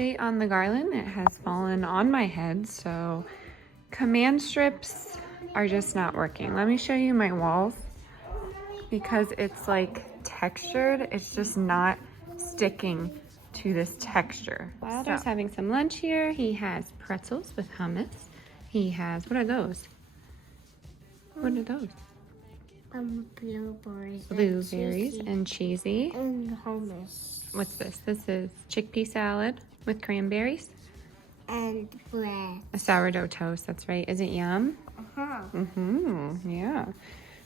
update on the garland. It has fallen on my head, so command strips are just not working. Let me show you my walls. Because it's like textured, it's just not sticking to this texture. Wilder's having some lunch here. He has pretzels with hummus. He has, what are those? What are those? Blueberries. Blueberries and cheesy. And hummus. What's this? This is chickpea salad with cranberries. And bread. A sourdough toast, that's right. Is it yum? Uh-huh. Yeah.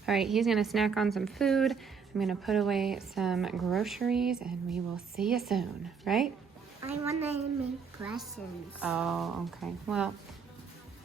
All right, he's gonna snack on some food. I'm gonna put away some groceries and we will see you soon, right? I wanna make presents. Oh, okay. Well,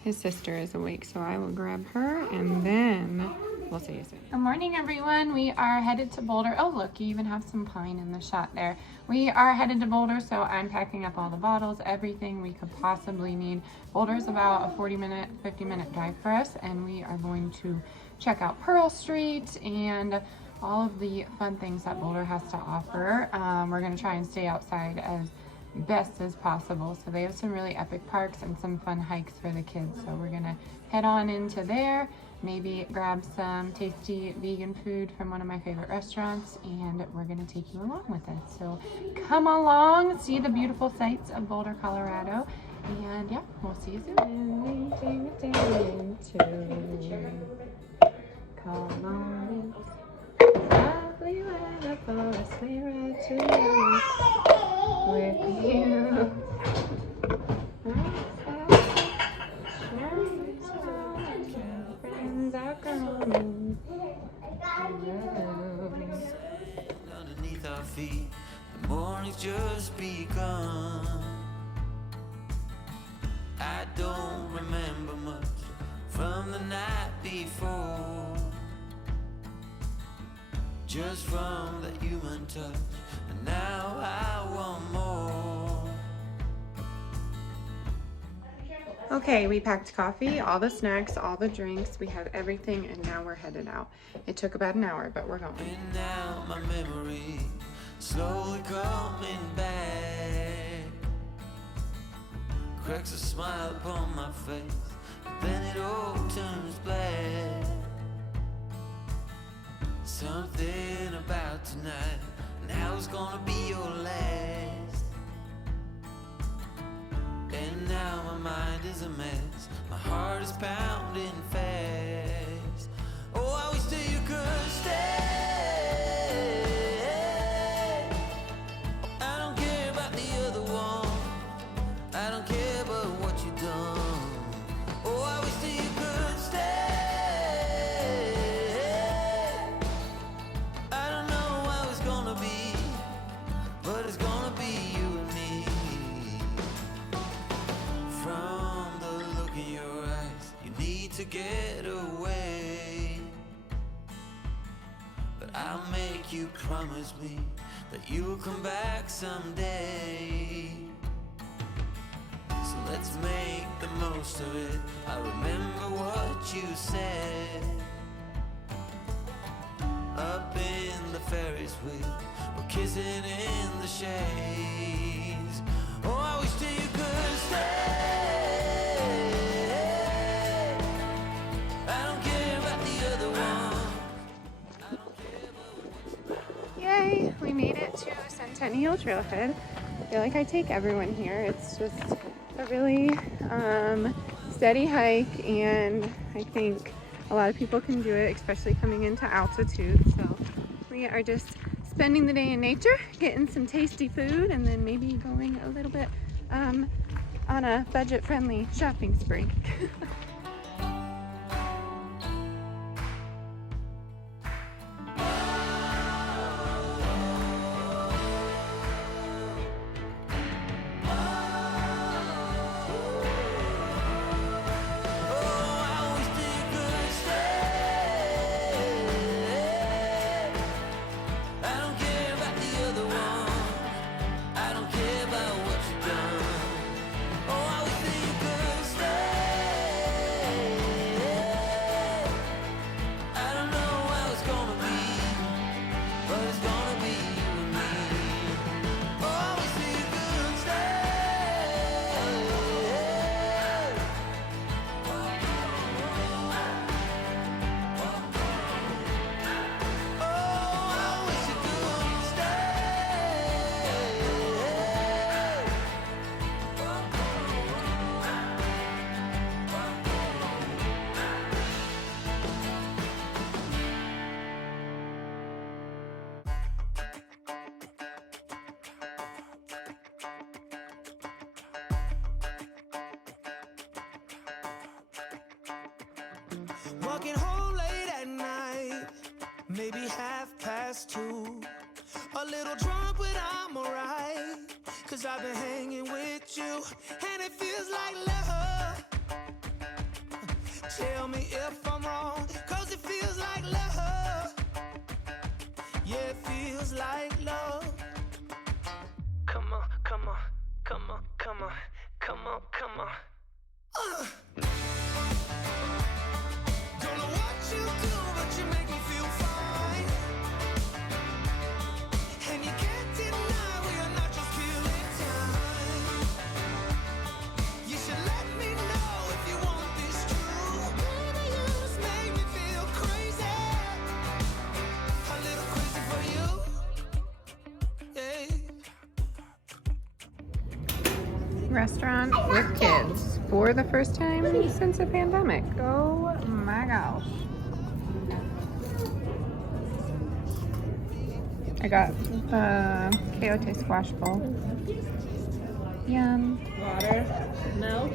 his sister is awake, so I will grab her and then we'll see you soon. Good morning, everyone. We are headed to Boulder. Oh, look, you even have some pine in the shot there. We are headed to Boulder, so I'm packing up all the bottles, everything we could possibly need. Boulder's about a 40-minute, 50-minute drive for us, and we are going to check out Pearl Street and all of the fun things that Boulder has to offer. We're going to try and stay outside as best as possible. So they have some really epic parks and some fun hikes for the kids. So we're going to head on into there, maybe grab some tasty vegan food from one of my favorite restaurants, and we're going to take you along with us. So come along, see the beautiful sights of Boulder, Colorado, and yeah, we'll see you soon. Come on, it's lovely weather for a sleigh ride to with you. Friends are coming. Underneath our feet, the morning's just begun. I don't remember much from the night before, just from the human touch, and now I want more. Okay, we packed coffee, all the snacks, all the drinks, we have everything, and now we're headed out. It took about an hour, but we're going. And now my memory slowly coming back, cracks a smile upon my face, but then it all turns black. Something about tonight, now it's gonna be your last. And now my mind is a mess, my heart is pounding fast. Oh, I wish that you could stay. I don't care about the other one, I don't care about what you've done. Oh, I wish that you could stay. I don't know how it's gonna be, but it's gonna be you and me. From the look in your eyes, you need to get away, but I'll make you promise me that you'll come back someday. So let's make the most of it. I remember what you said up in the Ferris wheel, we're kissing in the shades. Oh, I wish that you could stay. I don't care about the other one. Yay, we made it to Centennial Trailhead. I feel like I take everyone here. It's just a really steady hike, and I think a lot of people can do it, especially coming into altitude. So we are just spending the day in nature, getting some tasty food, and then maybe going a little bit on a budget-friendly shopping spree. walking home late at night, maybe 2:30. A little drunk, but I'm alright, 'cause I've been hanging with you, and it feels like love. Tell me if I'm wrong, 'cause it feels like love. Yeah, it feels like love. Come on, come on, come on, come on, come on, come on. Don't know what you do, but you make me feel fine. And you can't deny we are not just killing time. You should let me know if you want this true. Baby, you just make me feel crazy. A little crazy for you. Yeah. Restaurant with kids for the first time since the pandemic. Oh my gosh. I got the chayote squash bowl. Yum. Water, milk.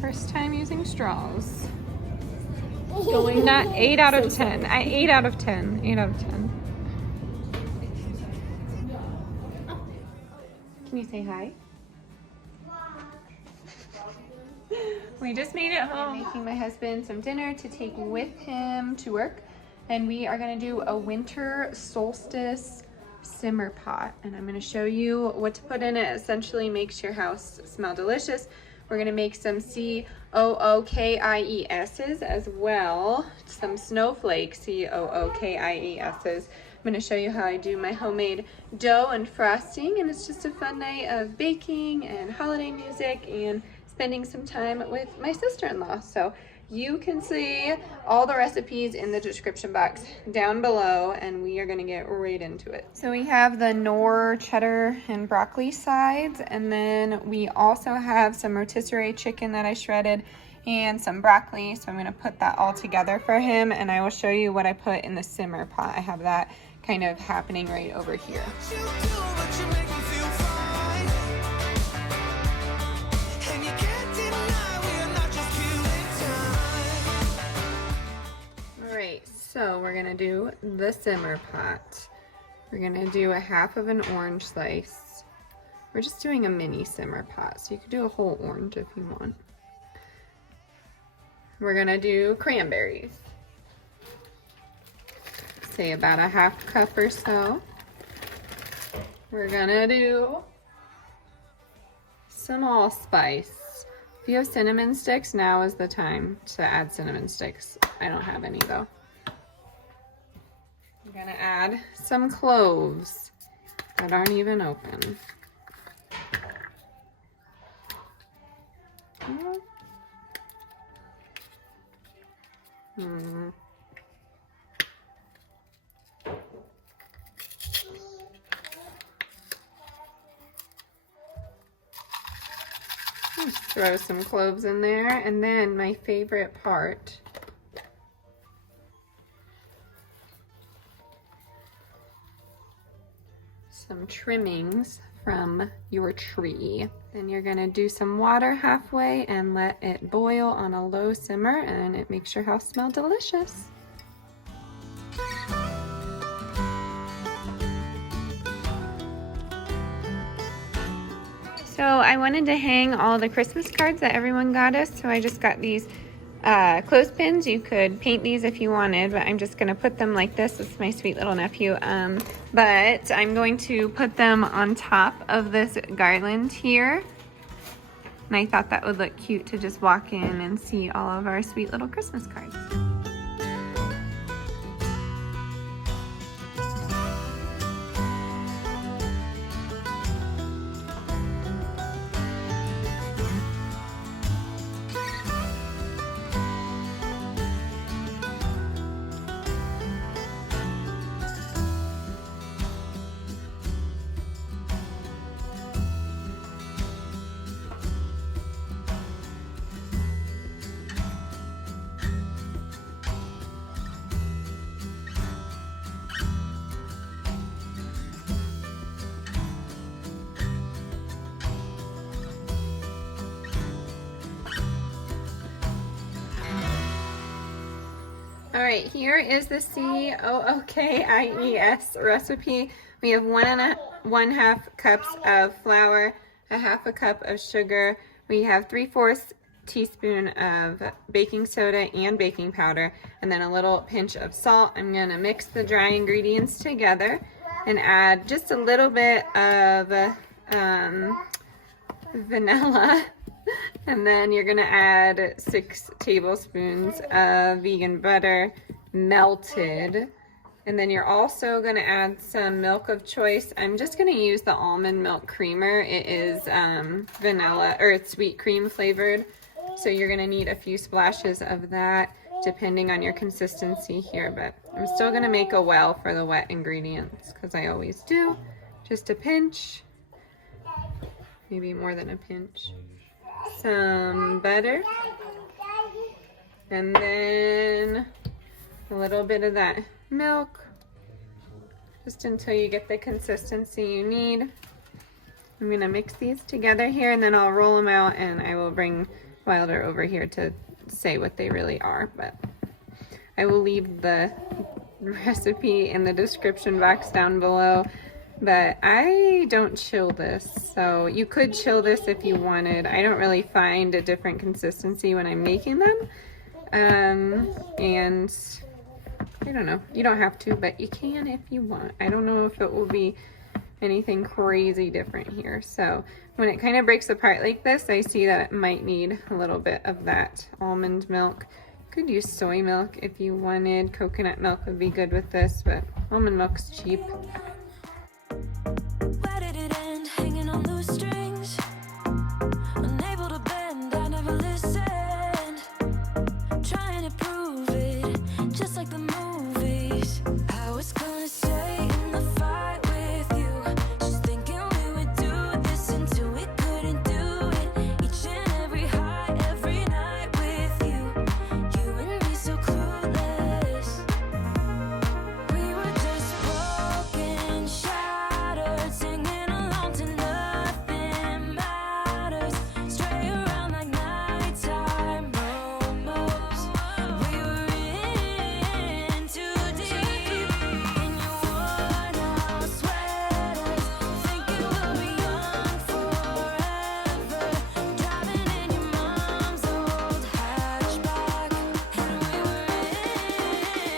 First time using straws. Going not 8 out of 10. 8 out of 10. 8 out of 10. Can you say hi? We just made it home. Making my husband some dinner to take with him to work. And we are gonna do a winter solstice simmer pot. And I'm gonna show you what to put in it. Essentially makes your house smell delicious. We're gonna make some COOKIESs as well. Some snowflake COOKIESs. I'm gonna show you how I do my homemade dough and frosting, and it's just a fun night of baking and holiday music and spending some time with my sister-in-law. So you can see all the recipes in the description box down below, and we are gonna get right into it. So we have the Knorr cheddar and broccoli sides, and then we also have some rotisserie chicken that I shredded and some broccoli. So I'm gonna put that all together for him, and I will show you what I put in the simmer pot. I have that kind of happening right over here. Alright, so we're gonna do the simmer pot. We're gonna do a half of an orange slice. We're just doing a mini simmer pot, so you could do a whole orange if you want. We're gonna do cranberries. Say about a half cup or so. We're gonna do some allspice. If you have cinnamon sticks, now is the time to add cinnamon sticks. I don't have any though. I'm gonna add some cloves that aren't even open. Just throw some cloves in there, and then my favorite part, some trimmings from your tree. Then you're gonna do some water halfway and let it boil on a low simmer, and it makes your house smell delicious. So I wanted to hang all the Christmas cards that everyone got us, so I just got these clothespins. You could paint these if you wanted, but I'm just gonna put them like this. It's my sweet little nephew. But I'm going to put them on top of this garland here. And I thought that would look cute to just walk in and see all of our sweet little Christmas cards. All right, here is the COOKIES recipe. We have 1.5 cups of flour, 1/2 cup of sugar. We have 3/4 teaspoon of baking soda and baking powder, and then a little pinch of salt. I'm gonna mix the dry ingredients together and add just a little bit of vanilla. And then you're gonna add 6 tablespoons of vegan butter, melted. And then you're also gonna add some milk of choice. I'm just gonna use the almond milk creamer. It is vanilla, or it's sweet cream flavored. So you're gonna need a few splashes of that depending on your consistency here. But I'm still gonna make a well for the wet ingredients because I always do. Just a pinch, maybe more than a pinch. Some butter, and then a little bit of that milk, just until you get the consistency you need. I'm gonna mix these together here, and then I'll roll them out, and I will bring Wilder over here to say what they really are, but I will leave the recipe in the description box down below. But I don't chill this, so you could chill this if you wanted. I don't really find a different consistency when I'm making them. And I don't know, you don't have to, but you can if you want. I don't know if it will be anything crazy different here. So when it kind of breaks apart like this, I see that it might need a little bit of that almond milk. You could use soy milk if you wanted. Coconut milk would be good with this, but almond milk's cheap. Where did it end? Hanging on loose strings, unable to bend. I never listened, trying to prove it, just like the movies. I was gonna stay in the fight with you, just thinking we would do this until we couldn't do it. Each and every high, every night with you, you and me so clueless. We were just broken, shattered, singing along to nothing matters. Stray around like nighttime momos. We were in too deep in your worn out sweaters, thinking we'll be young forever. Driving in your mom's old hatchback, and we were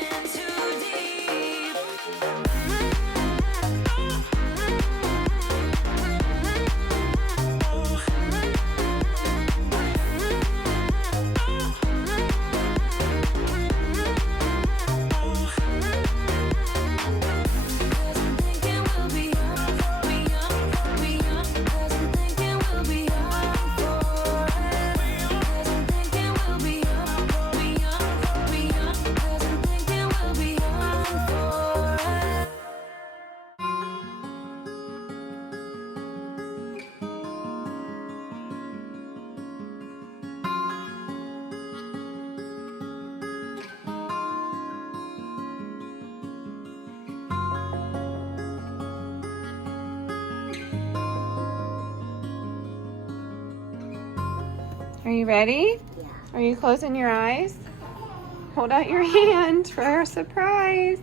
in too deep. Cause I'm thinking we'll be young, be young, be young. Cause I'm thinking we'll be young forever. Cause I'm thinking we'll be young, be young, be young. Cause I'm thinking we'll be young forever. Are you ready? Yeah. Are you closing your eyes? Hold out your hand for a surprise.